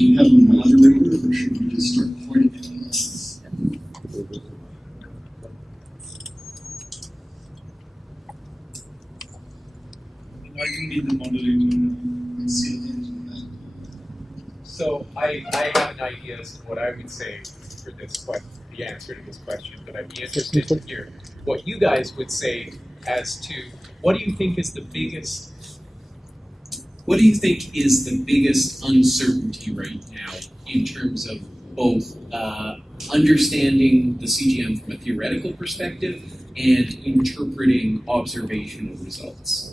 you have a moderator, or should we just start pointing at hands? I can be the moderator. So I have an idea as to what I would say for this question, the answer to this question, but I'd be interested to hear what you guys would say as to what do you think is the biggest uncertainty right now in terms of both understanding the CGM from a theoretical perspective and interpreting observational results?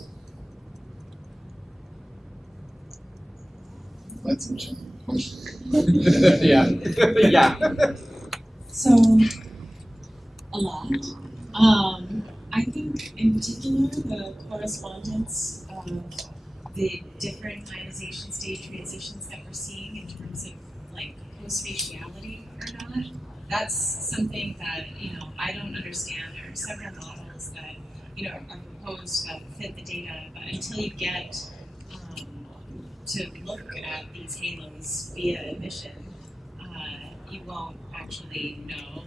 That's a challenging question. Yeah. Yeah. So, a lot. I think, in particular, the correspondence of the different ionization state transitions that we're seeing in terms of like post-spatiality or not. That's something that I don't understand. There are several models that are proposed that fit the data, but until you get to look at these halos via emission, you won't actually know,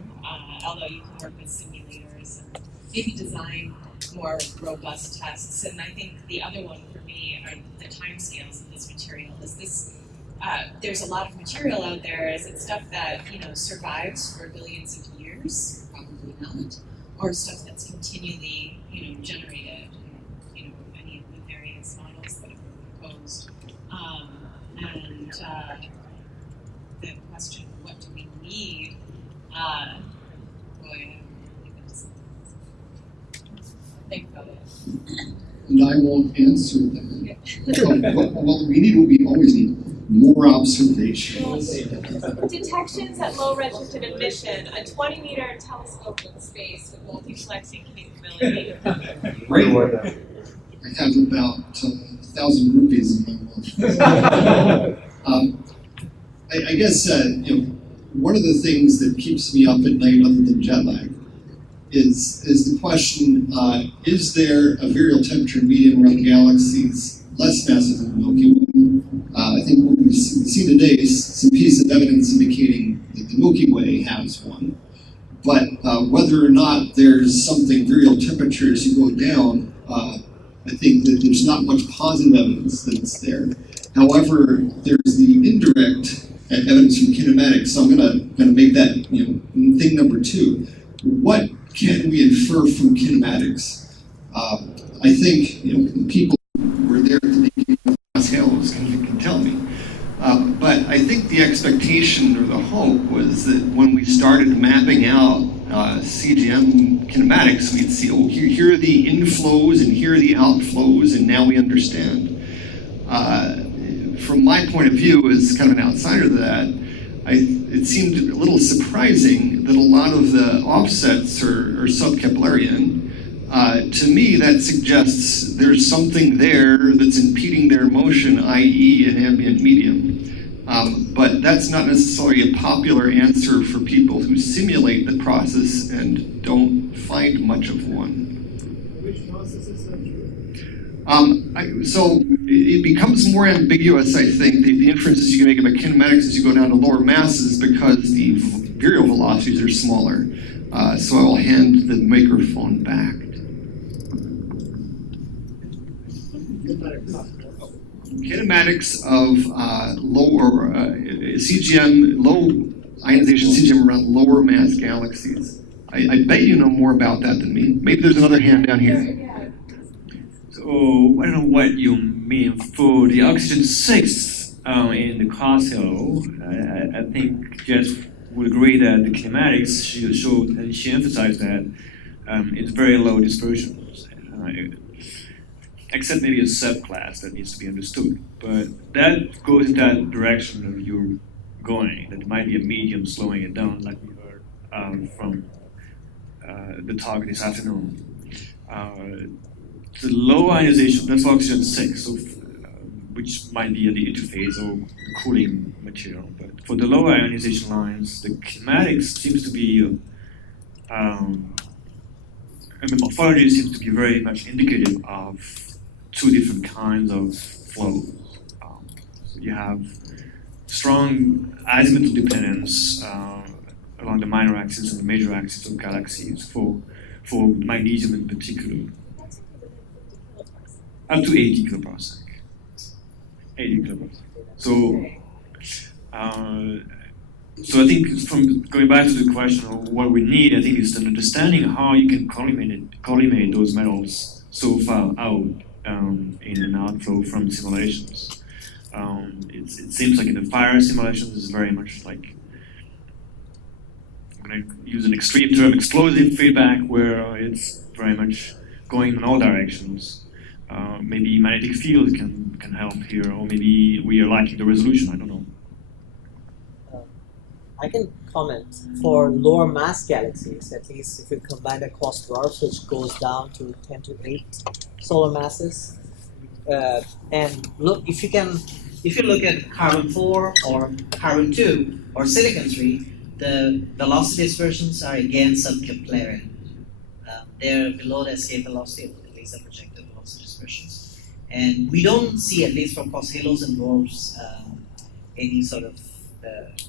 although you can work with simulators and maybe design more robust tests. And I think the other one for me are the timescales of this material. Is this, there's a lot of material out there. Is it stuff that survives for billions of years? Probably not. Or stuff that's continually generated in any of the various models that have been proposed. And the question, what do we need? Think about it. And I won't answer that. Well, we need what we always need. More observations. Detections at low redshift emission, a 20-meter telescope in space with multiplexing capability. Right. I have about 1,000 rupees in my wallet. I guess one of the things that keeps me up at night, other than jet lag, is the question: is there a virial temperature median around galaxies less massive than the Milky Way? I think what we've seen today is some piece of evidence indicating that the Milky Way has one. But whether or not there's something virial temperature as you go down, I think that there's not much positive evidence that it's there. However, there's the indirect evidence from kinematics. So I'm going to make that thing number 2. What can we infer from kinematics? I think people who were there at the beginning of Pascal can tell me. But I think the expectation or the hope was that when we started mapping out CGM kinematics, we'd see, here are the inflows and here are the outflows, and now we understand. From my point of view, as kind of an outsider to that, it seemed a little surprising that a lot of the offsets are subcapillarian. To me, that suggests there's something there that's impeding their motion, i.e. an ambient medium. But that's not necessarily a popular answer for people who simulate the process and don't find much of one. Which process is that true? So it becomes more ambiguous, I think, the inferences you can make about kinematics as you go down to lower masses because the virial velocities are smaller. So I'll hand the microphone back. Kinematics of lower CGM, low ionization CGM around lower mass galaxies. I bet you know more about that than me. Maybe there's another hand down here. So I don't know what you mean for the oxygen 6 in the cross halo. I think Jess would agree that the kinematics she showed and she emphasized that it's very low dispersion. Except maybe a subclass that needs to be understood. But that goes in that direction of you're going. That might be a medium slowing it down, like we heard from the talk this afternoon. The low ionization, that's oxygen 6, so, which might be at the interface or cooling material. But for the low ionization lines, the kinematics seems to be the morphology seems to be very much indicative of 2 different kinds of flows. So you have strong azimuthal dependence along the minor axis and the major axis of galaxies for magnesium in particular. Up to 80 kiloparsec. 80 kiloparsec. So I think from going back to the question of what we need, I think is an understanding how you can collimate those metals so far out in an outflow from simulations. It seems like in the fire simulations is very much like, I'm going to use an extreme term, explosive feedback, where it's very much going in all directions. Maybe magnetic field can help here, or maybe we are lacking the resolution, I don't know. I can comment. For lower mass galaxies, at least if you combine the cross dwarfs, which goes down to 10 to 8 solar masses, and look, if you look at carbon-4 or carbon-2 or silicon-3, the velocity dispersions are again sub-Keplerian. They're below the escape velocity of at least the projected velocity dispersions. And we don't see, at least for cross halos and dwarfs, any sort of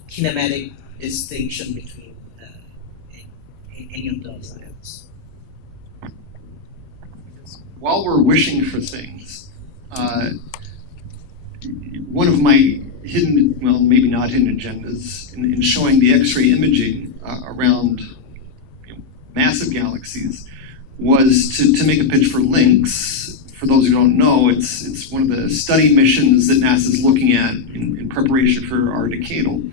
kinematic distinction between any of those ions. While we're wishing for things, one of my hidden, well, maybe not hidden agendas in showing the X-ray imaging around massive galaxies was to make a pitch for LINX. For those who don't know, it's one of the study missions that NASA's looking at in preparation for our decadal.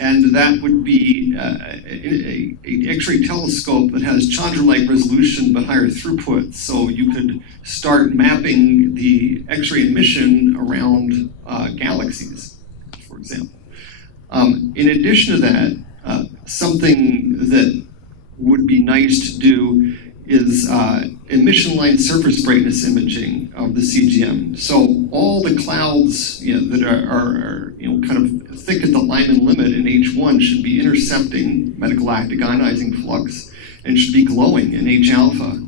And that would be an X-ray telescope that has Chandra-like resolution but higher throughput. So you could start mapping the X-ray emission around galaxies, for example. In addition to that, something that would be nice to do is emission line surface brightness imaging of the CGM. So all the clouds that are kind of thick at the Lyman limit in H1 should be intercepting metagalactic ionizing flux and should be glowing in H alpha.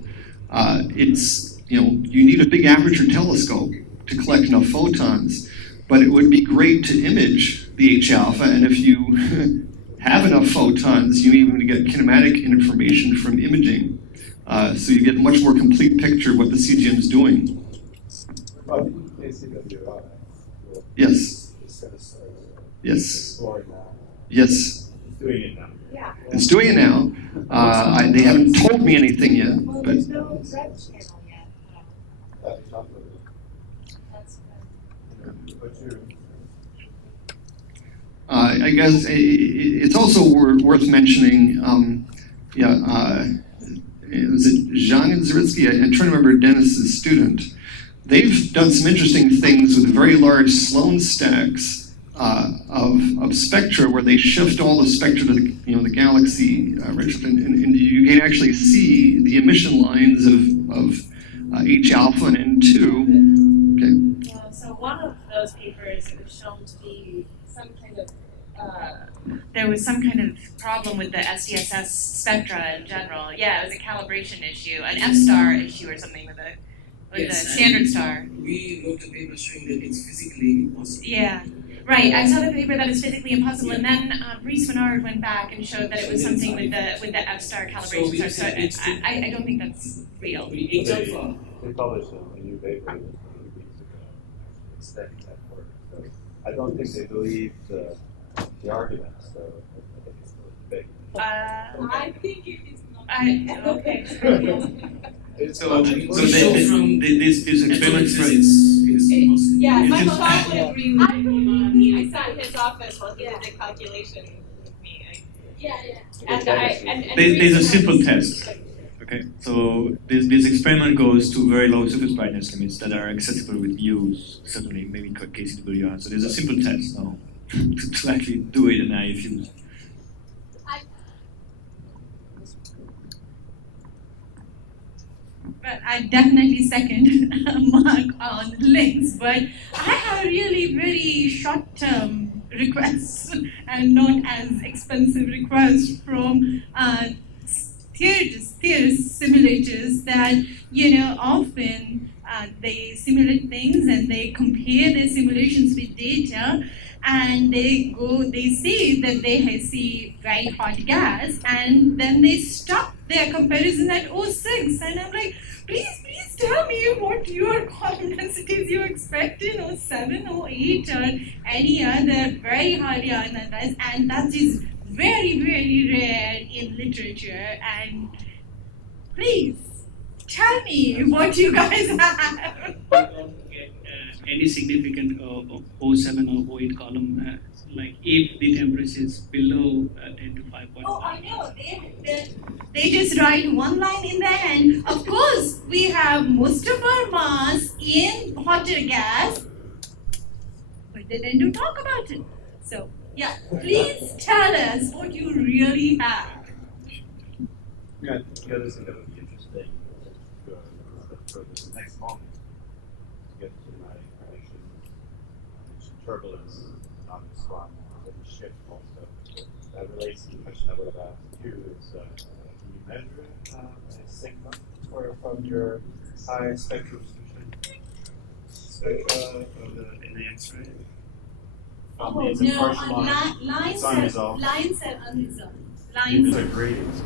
You need a big aperture telescope to collect enough photons, but it would be great to image the H alpha, and if you have enough photons, you even get kinematic information from imaging. So you get a much more complete picture of what the CGM is doing. Yes. Yes. Yes. It's doing it now. Yeah. It's doing it now. They haven't told me anything yet, Well, but there's no red channel yet. That's I guess it's also worth mentioning. Was it Zhang and Zaritsky? I'm trying to remember Dennis's student. They've done some interesting things with very large Sloan stacks of spectra, where they shift all the spectra to the galaxy redshift, and you can actually see the emission lines of H alpha and N2. Okay. so one of those papers, it was shown to be some kind of there was some kind of problem with the SDSS spectra in general. Yeah, it was a calibration issue, an F-star issue or something with the standard star. We wrote a paper showing that it's physically impossible. Yeah, right. I saw the paper that is physically impossible, and then Reese Menard went back and showed that it was something with the F-star calibration star. So I don't think that's real. They published a new paper extending that work. So I don't think they believe the arguments, so I think it's still a debate. I think it is not. Okay. So this experiment Yeah, It's Michael just- Shaw would agree with me. I sat in his office while he did the calculation with me. there's a simple test. Okay, so this experiment goes to very low surface brightness limits that are accessible with views, certainly maybe KCWR. So there's a simple test now to actually do it in IFUs. But I definitely second Mark on links, but I have really very short-term requests and not as expensive requests from theorists, simulators that, often they simulate things and they compare their simulations with data, and they say that they see very hot gas, and then they stop their comparison at 06, and I'm like, please tell me what your quantum densities you expect in 07, 08, or any other very hard ionophores, and that is very, very rare in literature, and please tell me what you guys have. Get any significant 07 or 08 column, like if the temperature is below 10 to 5.5. Oh, I know. They just write one line in the end. Of course, we have most of our mass in hotter gas, but they then don't talk about it. So, yeah, please tell us what you really have. Yeah, the other thing that would be interesting for the next moment to get to my prediction, turbulence, not just one, but the shift also. That relates to the question I would have asked you is, can you measure a sigma from your high spectral spectra in the X-ray? Lines are unresolved. These are gratings.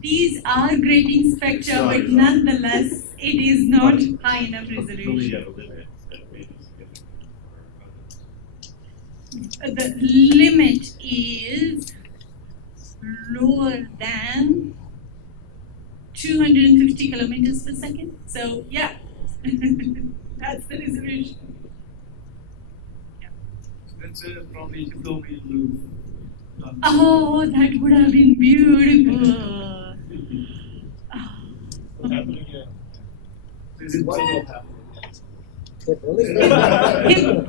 These are grating spectra, but nonetheless, it is not high enough resolution. The limit is lower than 250 kilometers per second. So, yeah, that's the resolution. That's probably to go in loop. Oh, that would have been beautiful. What's happening here? Is it what will happen?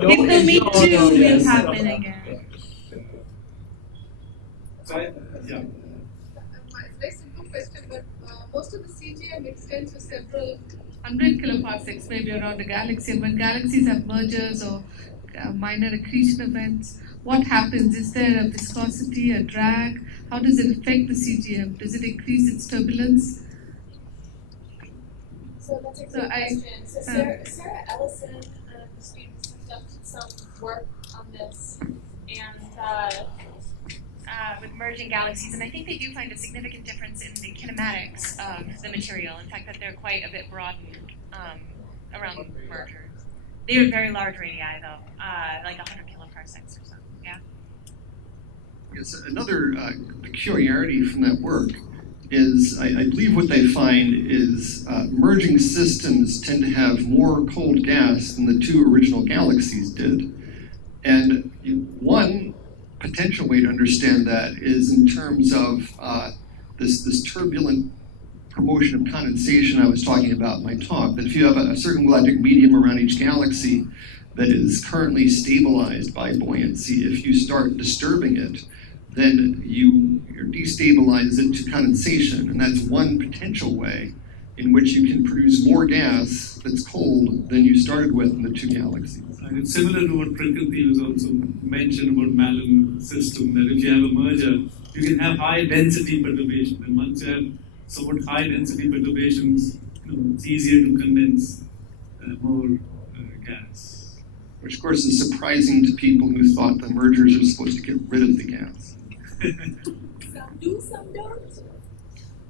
Hypnomy 2 will happen again. Yeah. It's a very simple question, but most of the CGM extends to several 100 kiloparsecs maybe around the galaxy, and when galaxies have mergers or minor accretion events, what happens? Is there a viscosity, a drag? How does it affect the CGM? Does it increase its turbulence? So that's a great question. So Sarah Ellison, the students have done some work on this, and with merging galaxies, and I think they do find a significant difference in the kinematics of the material. In fact, that they're quite a bit broadened around mergers. They are very large radii, though, like 100 kiloparsecs or so. Yeah. Yes, another peculiarity from that work is I believe what they find is merging systems tend to have more cold gas than the two original galaxies did. And one potential way to understand that is in terms of this turbulent promotion of condensation I was talking about in my talk, that if you have a certain galactic medium around each galaxy that is currently stabilized by buoyancy, if you start disturbing it, then you destabilize it to condensation, and that's one potential way in which you can produce more gas that's cold than you started with in the two galaxies. And it's similar to what Prakriti was also mentioned about Malin system, that if you have a merger, you can have high density perturbation, and once you have somewhat high density perturbations, it's easier to condense more gas. Which of course is surprising to people who thought the mergers are supposed to get rid of the gas. some do, some don't.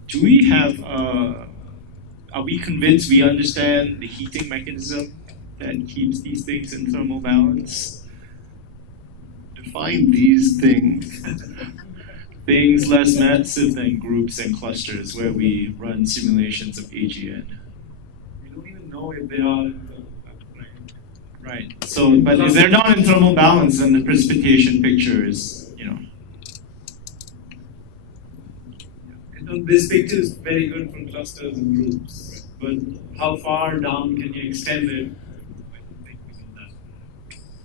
Do we have, are we convinced we understand the heating mechanism that keeps these things in thermal balance? Define these things. Things less massive than groups and clusters where we run simulations of AGN. We don't even know if they are. Right. So, but if they're not in thermal balance, then the precipitation picture is, This picture is very good for clusters and groups, but how far down can you extend it?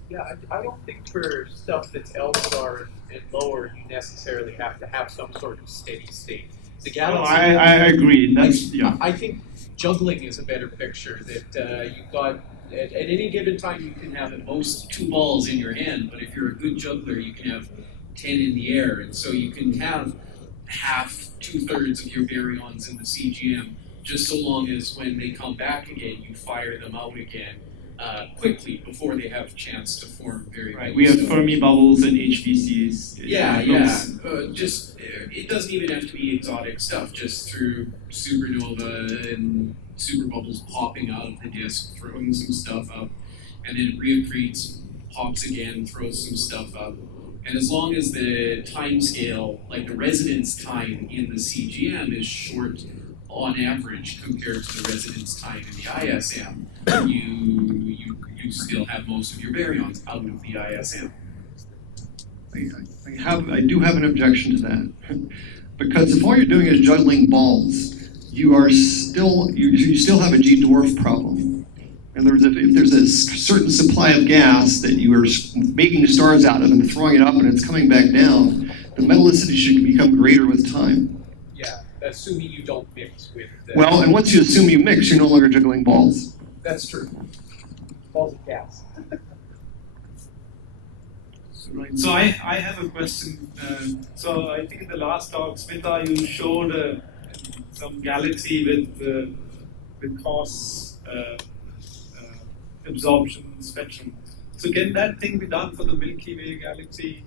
Yeah, I don't think for stuff that's LSTAR and lower, you necessarily have to have some sort of steady state. The galaxy. I agree. I think juggling is a better picture. That you've got at any given time you can have at most 2 balls in your hand, but if you're a good juggler, you can have 10 in the air, and so you can have half, 2/3 of your baryons in the CGM, just so long as when they come back again, you fire them out again quickly before they have a chance to form very Right. big We have stars. Fermi bubbles and HVCs. Yeah, It yeah. looks- Just it doesn't even have to be exotic stuff. Just through supernova and super bubbles popping out of the disk, throwing some stuff up, and then it reaccretes, pops again, throws some stuff up. And as long as the time scale, like the residence time in the CGM, is short on average compared to the residence time in the ISM, you still have most of your baryons out of the ISM. I do have an objection to that. Because if all you're doing is juggling balls, you still have a G dwarf problem. In other words, if there's a certain supply of gas that you are making stars out of and throwing it up and it's coming back down, the metallicity should become greater with time. Yeah, assuming you don't mix with the... Well, and once you assume you mix, you're no longer juggling balls. That's true. Balls of gas. Right. So I have a question. So I think in the last talk, Smita, you showed some galaxy with cos absorption spectrum. So can that thing be done for the Milky Way galaxy?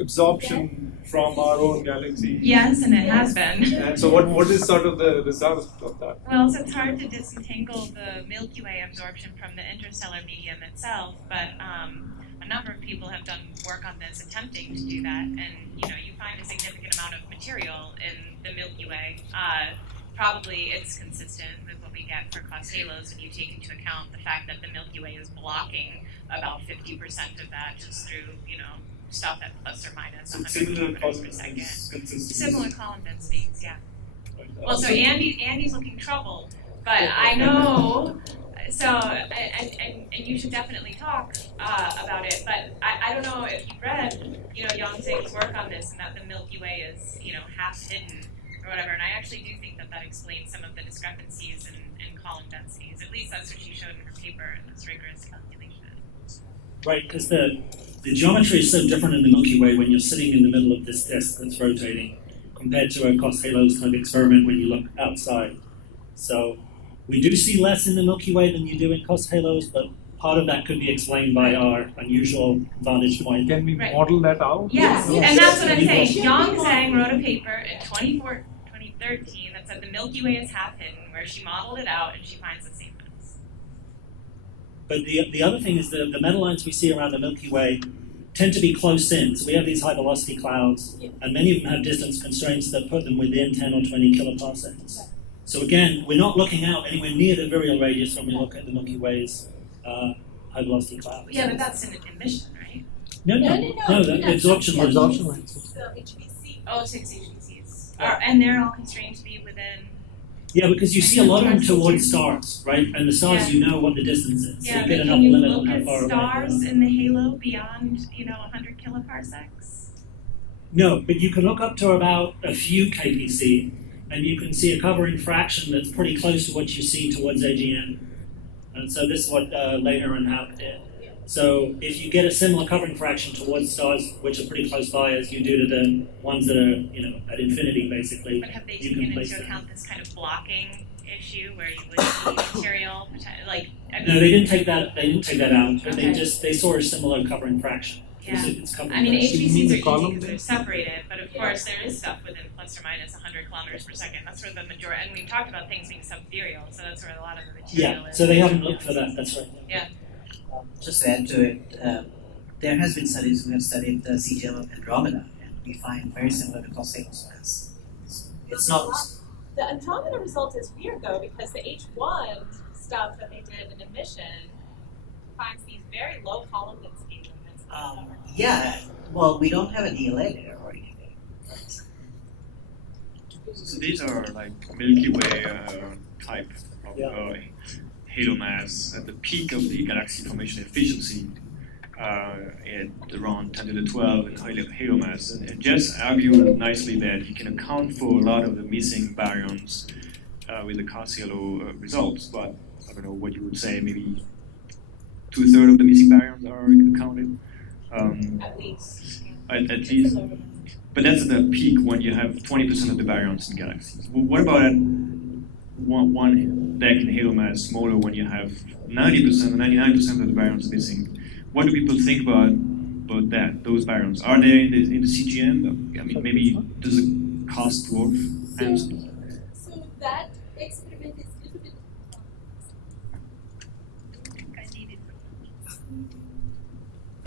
Absorption from our own galaxy. Yes, and it has been. And so what is sort of the result of that? Well, so it's hard to disentangle the Milky Way absorption from the interstellar medium itself, but a number of people have done work on this attempting to do that, and you find a significant amount of material in the Milky Way. Probably it's consistent with what we get for cos halos when you take into account the fact that the Milky Way is blocking about 50% of that just through, stuff at plus or minus 100 kilometers per second. Similar column densities, yeah. Well, so Andy's looking troubled, but I know. So, and you should definitely talk about it. But I don't know if you've read, Yongzheng's work on this, and that the Milky Way is, half hidden or whatever. And I actually do think that explains some of the discrepancies in column densities. At least that's what she showed in her paper in this rigorous calculation. Right, because the geometry is so different in the Milky Way when you're sitting in the middle of this disk that's rotating compared to a cos halos kind of experiment when you look outside. So we do see less in the Milky Way than you do in cos halos, but part of that could be explained by our unusual vantage point. Can we model that out? Yes, and that's what I'm saying. Yongzheng wrote a paper in 2013 that said the Milky Way is half hidden, where she modeled it out and she finds the same. But the other thing is the metal lines we see around the Milky Way tend to be close in. So we have these high velocity clouds, and many of them have distance constraints that put them within 10 or 20 kiloparsecs. So again, we're not looking out anywhere near the virial radius when we look at the Milky Way's high velocity clouds. Yeah, but that's an emission, right? No, the absorption lines. So HVC. Oh, 6 HVCs. And they're all constrained to be within... Yeah, because you see a lot of them towards stars, right? And the stars, you know what the distance is. Yeah, so you but get an can upper you limit look on how at far away stars they are. in the halo beyond, 100 kiloparsecs? No, but you can look up to about a few kpc, and you can see a covering fraction that's pretty close to what you see towards AGN. And so this is what Lehner and Haupt did. So if you get a similar covering fraction towards stars, which are pretty close by as you do to the ones that are, at infinity, basically, But have they you taken can place into them. account this kind of blocking issue where you would see material, No, they didn't take that. They didn't take that out. But Okay. they saw a similar covering fraction. Yeah. It's covering I mean, fraction. HVCs are easy because they're separated, but of course there is stuff within plus or minus 100 kilometers per second. That's where the majority, and we've talked about things being subvirial, so that's where a lot of the material Yeah, is. so they haven't looked for that. That's right. Yeah. Just to add to it, there has been studies who have studied the CGM of Andromeda, and we find very similar to Cos-Halos mass. It's not. The Andromeda result is weird though, because the H1 stuff that they did in emission finds these very low column density limits. Yeah, well, we don't have a DLA there or anything. So these are like Milky Way type of halo mass at the peak of the galaxy formation efficiency at around 10 to the 12 in halo mass. And Jess argued nicely that you can account for a lot of the missing baryons with the cos-halo results, but I don't know what you would say, maybe 2/3 of the missing baryons are accounted. At least. At least. But that's at the peak when you have 20% of the baryons in galaxies. Well, what about one deck in halo mass smaller when you have 90%, 99% of the baryons missing. What do people think about that? Those baryons, are they in the CGM? I mean, maybe does it cost dwarf? So that experiment is a little bit.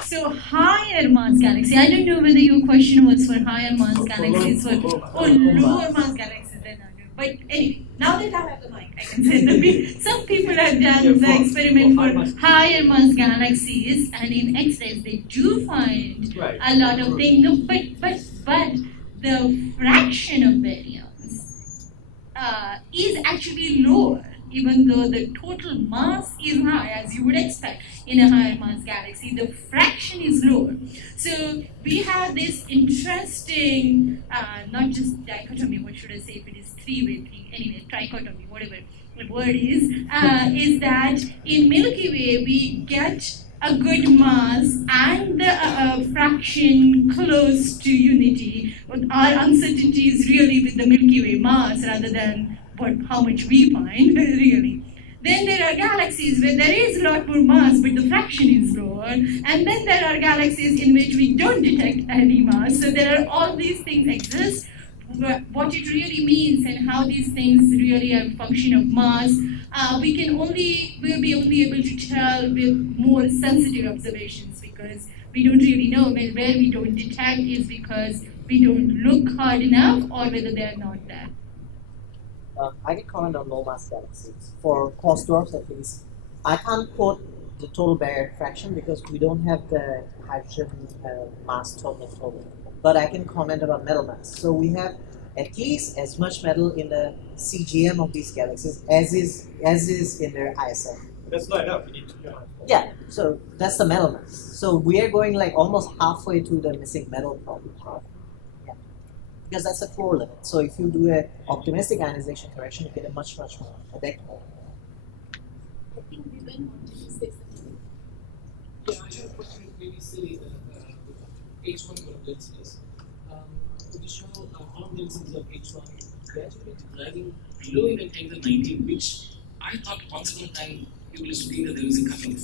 So higher mass galaxy. I don't know whether your question was for higher mass galaxies or lower mass galaxies. But anyway, now that I have the mic, I can say that some people have done the experiment for higher mass galaxies, and in X-rays they do find a lot of things. No, but the fraction of baryons is actually lower, even though the total mass is high, as you would expect in a higher mass galaxy. The fraction is lower. So we have this interesting, not just dichotomy, what should I say if it is three-way thing, anyway, trichotomy, whatever the word is that in Milky Way we get a good mass and the fraction close to unity. Our uncertainty is really with the Milky Way mass rather than how much we find, really. Then there are galaxies where there is a lot more mass, but the fraction is lower. And then there are galaxies in which we don't detect any mass. So there are all these things exist. What it really means and how these things really are a function of mass, we'll be only able to tell with more sensitive observations, because we don't really know. Where we don't detect is because we don't look hard enough, or whether they are not there. I can comment on low mass galaxies. For cross dwarfs, at least, I can't quote the total baryon fraction because we don't have the hydrogen mass total. But I can comment about metal mass. So we have at least as much metal in the CGM of these galaxies as is in their ISM. That's not enough. You need to. Yeah. So that's the metal mass. So we are going like almost halfway to the missing metal problem. Because that's a floor limit. So if you do an optimistic ionization correction, you get a much more predictable. I think we went on to say something. Yeah, I have a question maybe silly H1 densities. Could you show how densities of H1 gradually declining below even angle 19, which I thought once upon a time people used to think that there was a cutoff,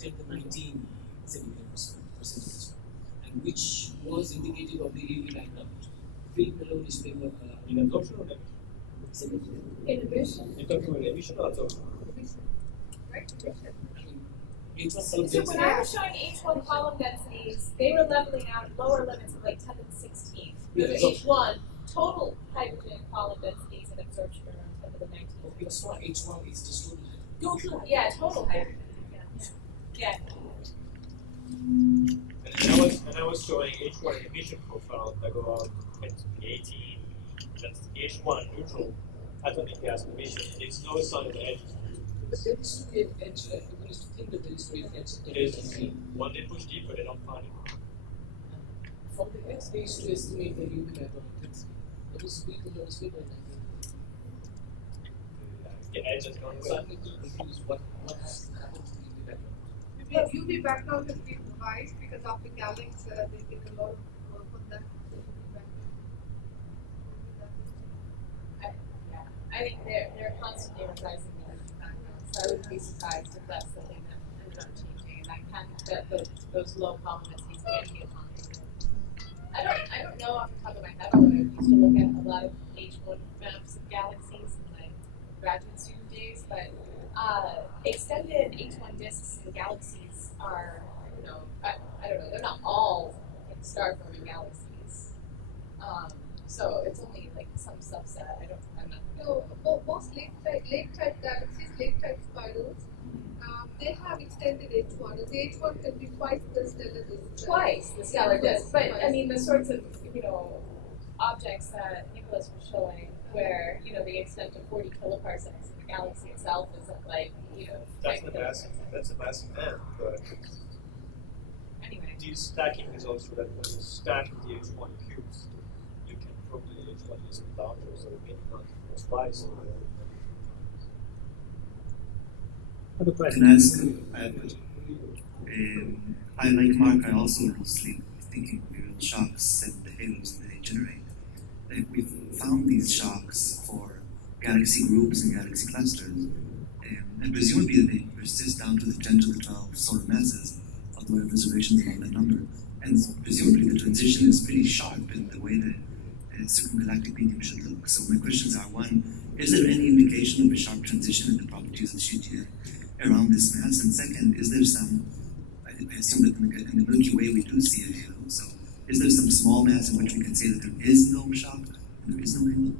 10 to 19 centimeters per centimeter, and which was indicative of the UV background. Field below is being in absorption or emission? Inhibition. You're talking about emission or absorption? Right? So when I was showing H1 column densities, they were leveling out at lower limits of like 10 to the 16. Yeah, For H1, total hydrogen column densities and absorption are around 10 to the 19. It's not H1, it's just total hydrogen. Total, yeah, total hydrogen. Yeah. And I was showing H1 emission profile that go out to 18. That's H1 neutral atomic gas emission. It's no sign of the edges. But there is to be an edge, right? People used to think that there is to be an edge. It is. When they push deeper, they don't find it. From the edge, they used to estimate the UV background intensity. That is weak to notice people, I think. The edge has gone So away. I'm a little confused what has happened to the UV background. The UV background has been revised because after Calix, they did a lot of work on that. I think they're constantly revising the background, so I wouldn't be surprised if that's the thing that ends up changing, and those low column densities can be a constant. I don't know off the top of my head, although I used to look at a lot of H1 maps of galaxies in my graduate student days, but extended H1 disks of the galaxies are, I don't know, they're not all star-forming galaxies. So it's only like some subset. I'm not. So most lake-type galaxies, lake-type spirals, they have extended H1. The H1 can be twice the stellar disk. Twice the stellar disk, but I mean the sorts of objects that Nicholas was showing, where the extent of 40 kiloparsecs of the galaxy itself isn't like That's the massive band, but anyway. These stacking is also that when you stack the H1 cubes, you can probably H1 is larger, so maybe not twice. Can I ask I like Mark, I also mostly thinking of real shocks and the halos that they generate. We found these shocks for galaxy groups and galaxy clusters. And presumably they persist down to the 10 to the 12 solar masses, although there are reservations about that number. And presumably the transition is pretty sharp in the way that circumgalactic medium should look. So my questions are, one, is there any indication of a sharp transition in the properties of CGM around this mass? And second, is there some, I assume that in the Milky Way we do see a halo, so is there some small mass in which we can say that there is no shock and there is no halo?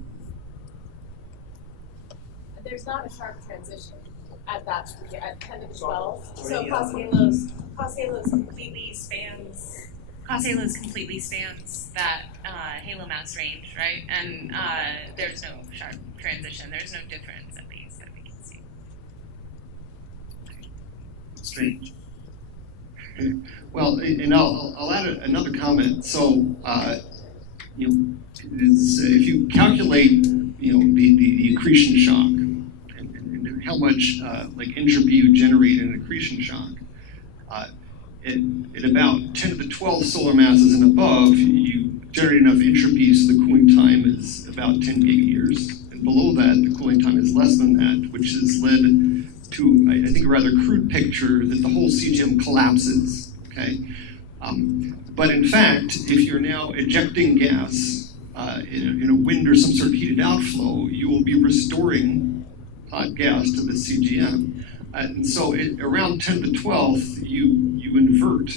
There's not a sharp transition at that at 10 to the 12. So cos halos completely spans that halo mass range, right? And there's no sharp transition. There's no difference, at least, that we can see. Strange. Well, and I'll add another comment. So, if you calculate, the accretion shock and how much entropy you generate in an accretion shock, at about 10 to the 12 solar masses and above, you generate enough entropy so the cooling time is about 10 gigayears. And below that, the cooling time is less than that, which has led to, I think, a rather crude picture that the whole CGM collapses, okay? But in fact, if you're now ejecting gas in a wind or some sort of heated outflow, you will be restoring hot gas to the CGM. And so around 10 to 12, you invert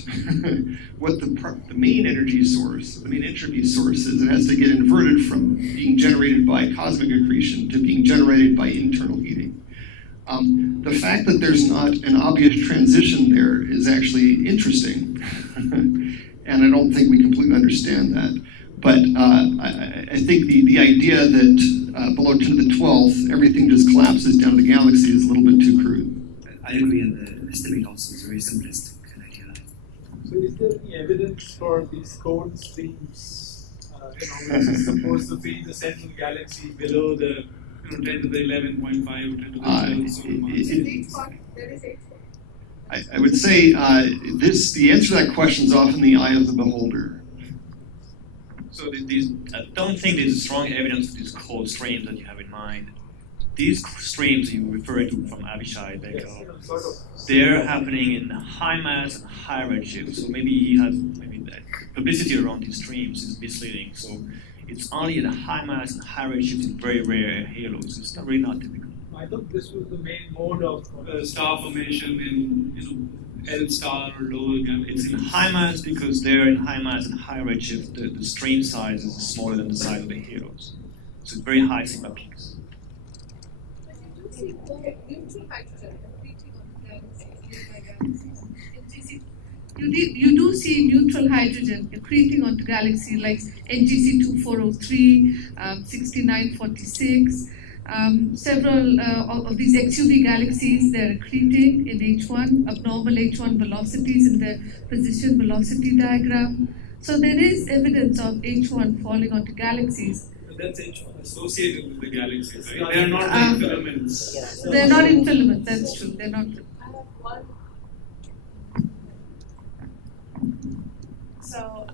what the main energy source, the main entropy source is. It has to get inverted from being generated by cosmic accretion to being generated by internal heating. The fact that there's not an obvious transition there is actually interesting. And I don't think we completely understand that. But I think the idea that below 10 to the 12th, everything just collapses down to the galaxy is a little bit too crude. I agree, and the estimate also is very simplistic and idealized. So is there any evidence for these cold streams, which is supposed to feed the central galaxy below the 10 to the 11.5, 10 to the 12 solar mass? I would say the answer to that question is often the eye of the beholder. So I don't think there's strong evidence for these cold streams that you have in mind. These streams you refer to from Avishai, they're happening in high mass and high redshift. So maybe the publicity around these streams is misleading. So it's only at a high mass and high redshift in very rare halos. It's not really not typical. I thought this was the main mode of star formation in L star or lower galaxies. It's in high mass because they're in high mass and high redshift. The stream size is smaller than the size of the halos. So it's very high sigma peaks. Neutral hydrogen competing on galaxies. You do see neutral hydrogen accreting onto galaxies like NGC 2403, 6946. Several of these XUV galaxies, they're accreting in H1, abnormal H1 velocities in the position velocity diagram. So there is evidence of H1 falling onto galaxies. That's H1 associated with the galaxies, right? They are not in filaments. They're not in filaments, that's true. They're not. So,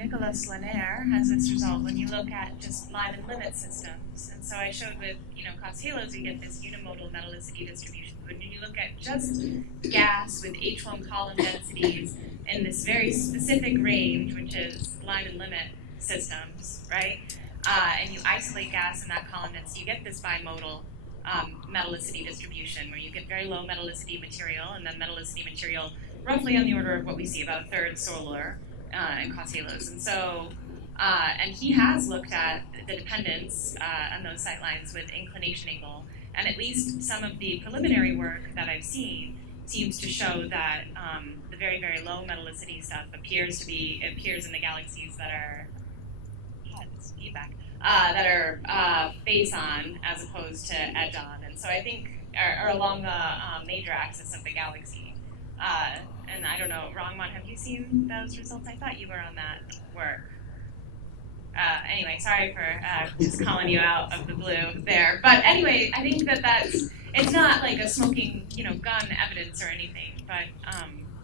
Nicolas Lanier has this result when you look at just line and limit systems. And so I showed with, cos halos, you get this unimodal metallicity distribution. But when you look at just gas with H1 column densities in this very specific range, which is line and limit systems, right? And you isolate gas in that column density, you get this bimodal metallicity distribution where you get very low metallicity material and then metallicity material roughly on the order of what we see, about a third solar in cos halos. And so, and he has looked at the dependence on those sight lines with inclination angle, and at least some of the preliminary work that I've seen seems to show that the very, very low metallicity stuff appears in the galaxies that are feedback that are face on as opposed to edge on, and so I think are along the major axis of the galaxy. And I don't know, Rangman, have you seen those results? I thought you were on that work. Anyway, sorry for just calling you out of the blue there. But anyway, I think it's not like a smoking, gun evidence or anything, but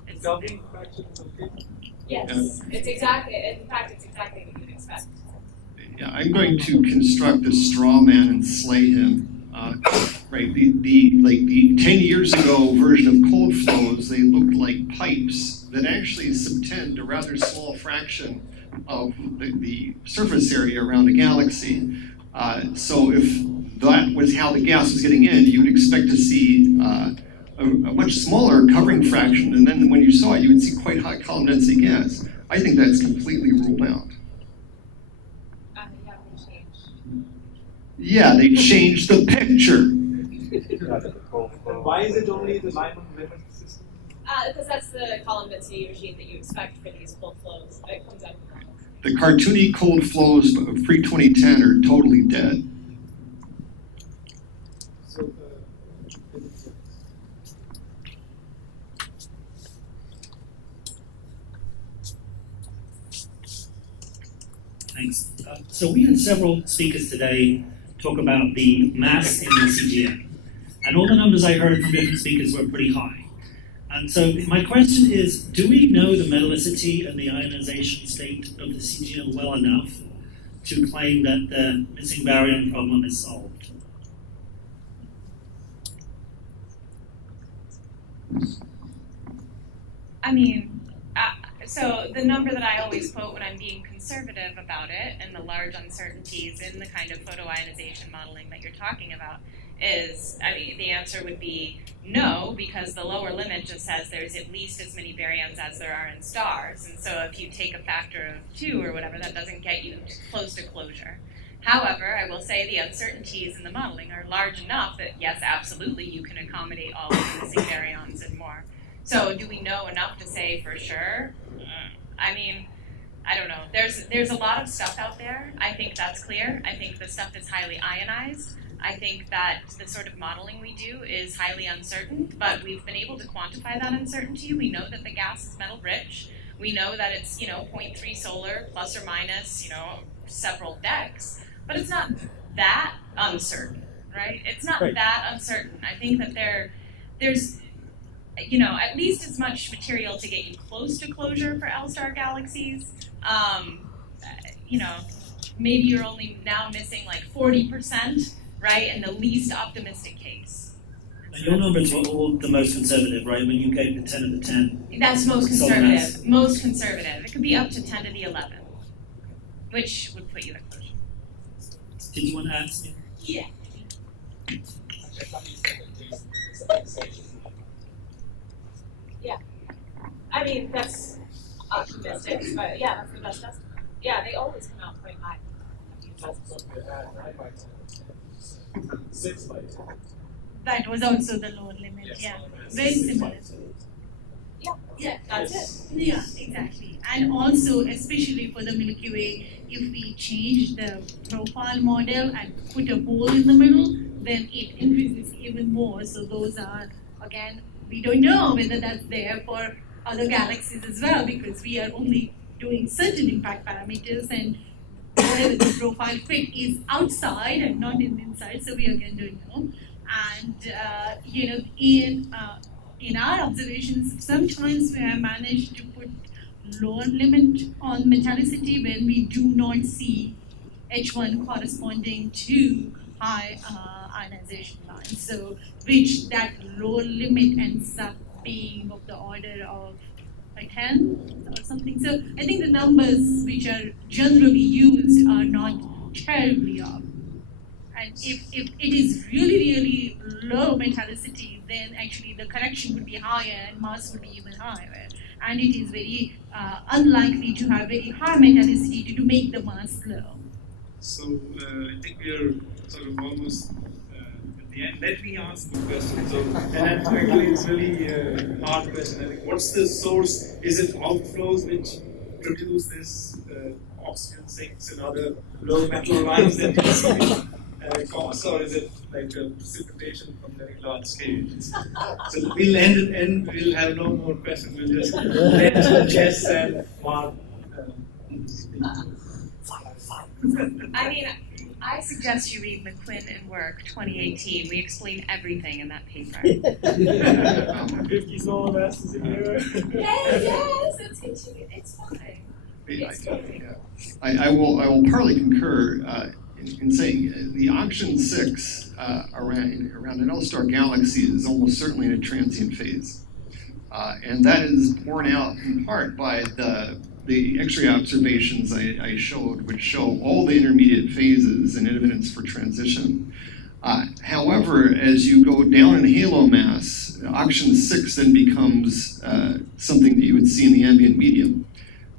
it's... Yes, it's exactly, in fact, it's exactly what you'd expect. Yeah, I'm going to construct a straw man and slay him. Right, the 10 years ago version of cold flows, they looked like pipes that actually subtend a rather small fraction of the surface area around a galaxy. So if that was how the gas was getting in, you would expect to see a much smaller covering fraction, and then when you saw it, you would see quite high column density gas. I think that's completely ruled out. Yeah, they changed the picture. Why is it only the Lyman limit system? Because that's the column density regime that you expect for these cold flows. It comes out of the model. The cartoony cold flows of pre-2010 are totally dead. So, Thanks. So we had several speakers today talk about the mass in the CGM. And all the numbers I heard from different speakers were pretty high. And so my question is, do we know the metallicity and the ionization state of the CGM well enough to claim that the missing baryon problem is solved? I mean, so the number that I always quote when I'm being conservative about it and the large uncertainties in the kind of photoionization modeling that you're talking about is, I mean, the answer would be no, because the lower limit just says there's at least as many baryons as there are in stars. And so if you take a factor of 2 or whatever, that doesn't get you close to closure. However, I will say the uncertainties in the modeling are large enough that, yes, absolutely, you can accommodate all of the missing baryons and more. So do we know enough to say for sure? I mean, I don't know. There's a lot of stuff out there. I think that's clear. I think the stuff is highly ionized. I think that the sort of modeling we do is highly uncertain, but we've been able to quantify that uncertainty. We know that the gas is metal rich. We know that it's, 0.3 solar plus or minus, several decks, but it's not that uncertain, right? It's not that uncertain. I think that there's at least as much material to get you close to closure for L-star galaxies. Maybe you're only now missing like 40%, right, in the least optimistic case. And your numbers were all the most conservative, right? When you gave the 10 to the 10. That's most conservative. Most conservative. It could be up to 10 to the 11, which would put you at closure. Did you want to add something? Yeah. Yeah. I mean, that's optimistic, but yeah, that's the best estimate. Yeah, they always come out quite high. That was also the lower limit, yeah. Very similar. Yeah, that's it. Yeah, exactly. And also, especially for the Milky Way, if we change the profile model and put a hole in the middle, then it increases even more. So those are, again, we don't know whether that's there for other galaxies as well, because we are only doing certain impact parameters, and whatever the profile fit is outside and not in the inside, so we again don't know. And in our observations, sometimes we have managed to put lower limit on metallicity when we do not see H1 corresponding to high ionization lines. So, which that lower limit ends up being of the order of 10 or something. So I think the numbers which are generally used are not terribly off. And if it is really, really low metallicity, then actually the correction would be higher and mass would be even higher. And it is very unlikely to have very high metallicity to make the mass low. So I think we are sort of almost at the end. Let me ask the question. So, and actually it's really hard question. I think, what's the source? Is it outflows which produce this oxygen sinks and other low metal lines that you see? Or is it like a precipitation from very large scale? So we'll end we'll have no more questions. We'll just let Jess and Mark I mean, I suggest you read McQuinn and Work 2018. We explain everything in that paper. 50 solar masses in here. Yes, it's fine. I will partly concur in saying the oxygen 6 around an L-star galaxy is almost certainly in a transient phase. And that is borne out in part by the X-ray observations I showed, which show all the intermediate phases and evidence for transition. However, as you go down in halo mass, oxygen 6 then becomes something that you would see in the ambient medium.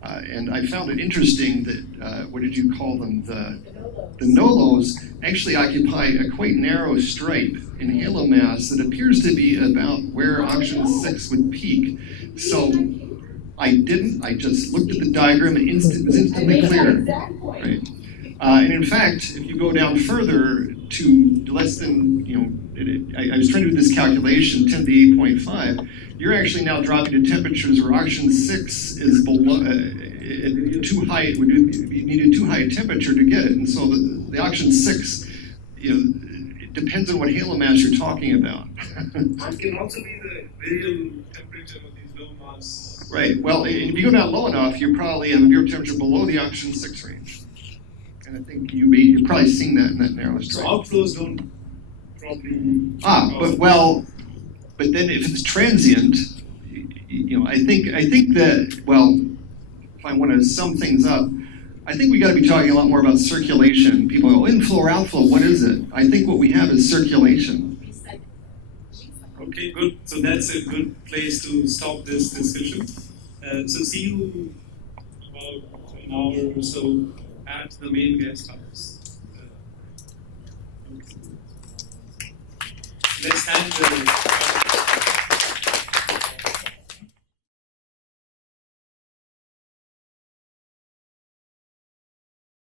And I found it interesting that, what did you call them? The nolos actually occupy a quite narrow stripe in halo mass that appears to be about where oxygen 6 would peak. So I just looked at the diagram and it was instantly clear. Right? And in fact, if you go down further to less than, I was trying to do this calculation, 10 to the 8.5, you're actually now dropping to temperatures where oxygen 6 is below, too high, you needed too high a temperature to get it. And so the oxygen 6, it depends on what halo mass you're talking about. It can also be the real temperature of these low mass. Right, well, if you go down low enough, you probably have a vapor temperature below the oxygen 6 range. And I think you're probably seeing that in that narrow stripe. So outflows don't probably. But then if it's transient, I think that, well, if I want to sum things up, I think we got to be talking a lot more about circulation. People go, inflow or outflow, what is it? I think what we have is circulation. Okay, good. So that's a good place to stop this discussion. So see you about an hour or so at the main guest house. Let's thank the